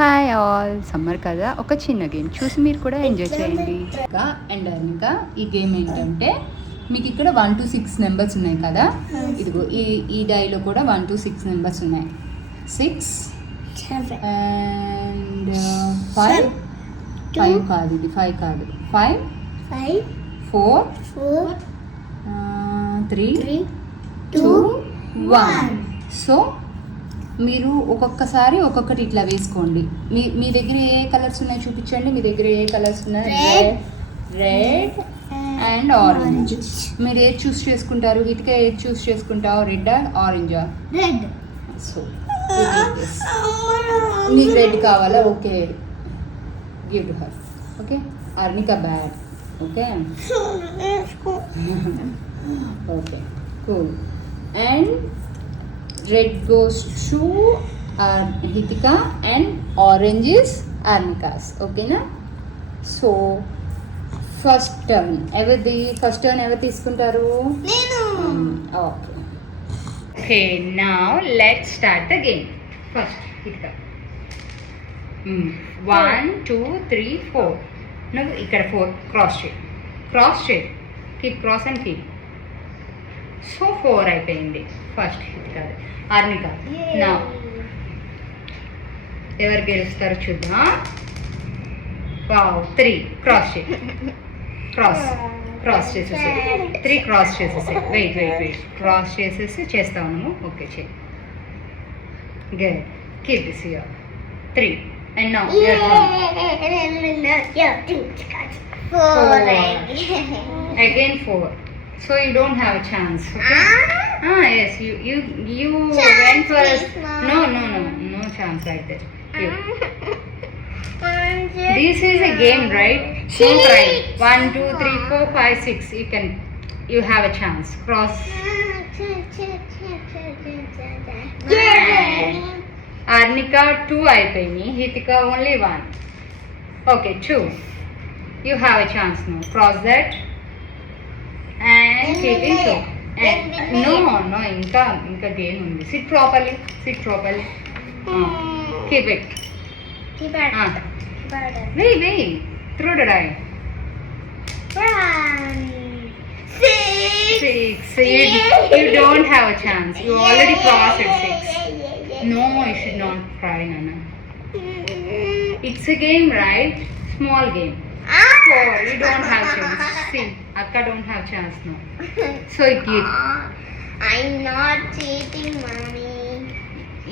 Hi all, summer కదా ఒక చిన్న గేమ్ చూసి మీరు కూడా ఎంజాయ్ చేయండి. అండ్ ఇంకా ఈ గేమ్ ఏంటంటే మీకు ఇక్కడ 1 to 6 నెంబర్స్ ఉన్నాయి కదా, ఇదిగో ఈ డైలో కూడా 1 to 6 నెంబర్స్ ఉన్నాయి. 6 అండ్ 5 కాదు, ఇది 5 కాదు, 5 4 3 2 1. సో మీరు ఒక్కొక్కసారి ఒక్కొక్కటి ఇట్లా వేసుకోండి. మీ దగ్గర ఏ కలర్స్ ఉన్నాయో చూపించండి. మీ దగ్గర ఏ కలర్స్ ఉన్నాయి? Red and orange. మీరు ఏది చూస్ చేసుకుంటారు? హితిక ఏది చూస్ చేసుకుంటావు? రెడ్ ఆరెంజా? రెడ్. సో నీకు రెడ్ కావాలా? Okay, give to her. Okay, Arnika bad. Okay okay, cool. And red goes to Hitika and orange is Arnika's. Okay na? So first turn ఎవరు తీసుకుంటారు? నేను. Okay, now let's start the game. First Hitika. 1 2 3 4. నువ్వు ఇక్కడ 4 క్రాస్ చేయి. Keep cross and keep. So 4 అయిపోయింది. First hit కాదు, అర్నిక. నా ఎవరు గెలుస్తారో చూద్దాం. వావ్, 3 క్రాస్ చేయి. క్రాస్ చేసేసి 3 క్రాస్ చేసేసి వెయిట్ క్రాస్ చేసేసి చేస్తావు నువ్వు. ఓకే, చెయ్యి. Good, keep this here. 3 and now your turn. 4 again 4. So you don't have a chance. Okay? Yes, you went first. No chance like that. This is a game, right? Don't try. 1 2 3 4 5 6. You have a chance. Cross. Arnika 2 అయిపోయింది. Hitika only 1. Okay, 2. You have a chance now. Cross that. And keep it so. No, ఇంకా game ఉంది. Sit properly. Keep it. Wait. Throw the die. 6. You don't have a chance. You already crossed at 6. No, you should not cry, Nana. It's a game, right? Small game. 4. You don't have chance. See, Akka don't have chance now. So it I'm not cheating, mommy.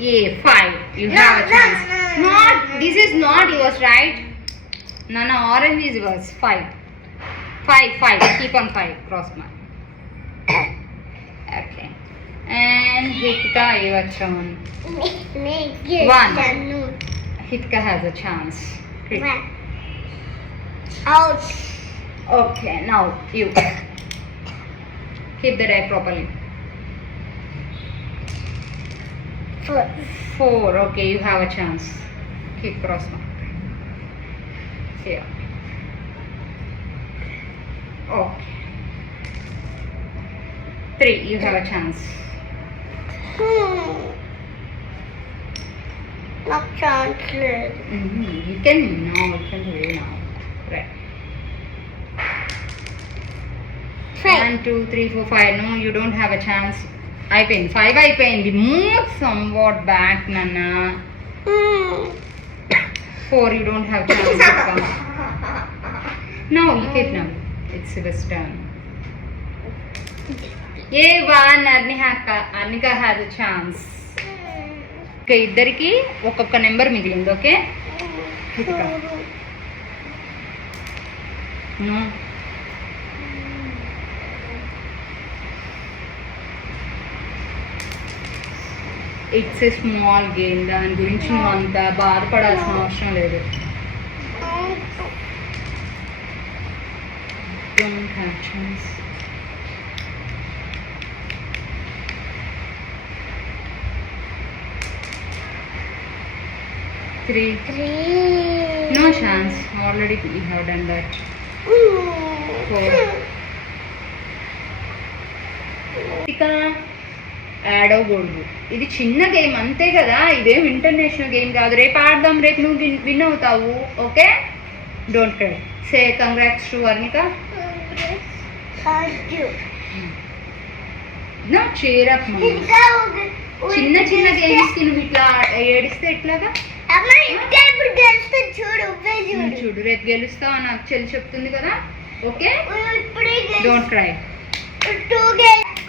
Yeah, 5. You have a chance. Not. This is not yours, right? Nana, orange is yours. 5. Keep on 5. Cross mark. Okay. And Hitika, your turn. 1. Hitika has a chance. Ouch. Okay, now you keep the die properly. 4. Okay, you have a chance. Keep cross mark. Here. Okay. 3. You have a chance. No chance. You can do now. Right. 1 2 3 4 5. No, you don't have a chance. అయిపోయింది. 5 అయిపోయింది. Move somewhat back, Nana. 4. You don't have chance to come. Now look it now. It's his turn. 1. Arnika has a chance. Okay, ఇద్దరికి ఒక్కొక్క నెంబర్ మిగిలింది. Okay, no. It's a small game. దాని గురించి నువ్వు అంత బాధపడాల్సిన అవసరం లేదు. Don't have chance. Three. No chance. Already we have done that. 4. Hitika, add అవ్వకూడదు. ఇది చిన్న గేమ్ అంతే కదా, ఇదేం ఇంటర్నేషనల్ గేమ్ కాదు. రేపు ఆడదాం, రేపు నువ్వు విన్ అవుతావు. Okay, don't cry. Say congrats to Varnika. Thank you. నా చేరప్ ఇంకా చిన్న చిన్న గేమ్స్ కి నువ్వు ఇట్లా ఏడిస్తే ఎట్లాగా? అమ్మ ఇంకా ఇప్పుడు గెలుస్తా చూడు, నువ్వే చూడు. చూడు, రేపు గెలుస్తావు నాకు చెల్లి చెప్తుంది కదా. ఓకే, ఇప్పుడే డోంట్ క్రై. 2 గేమ్స్.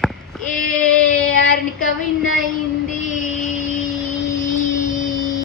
ఏ అర్నిక విన్ అయింది.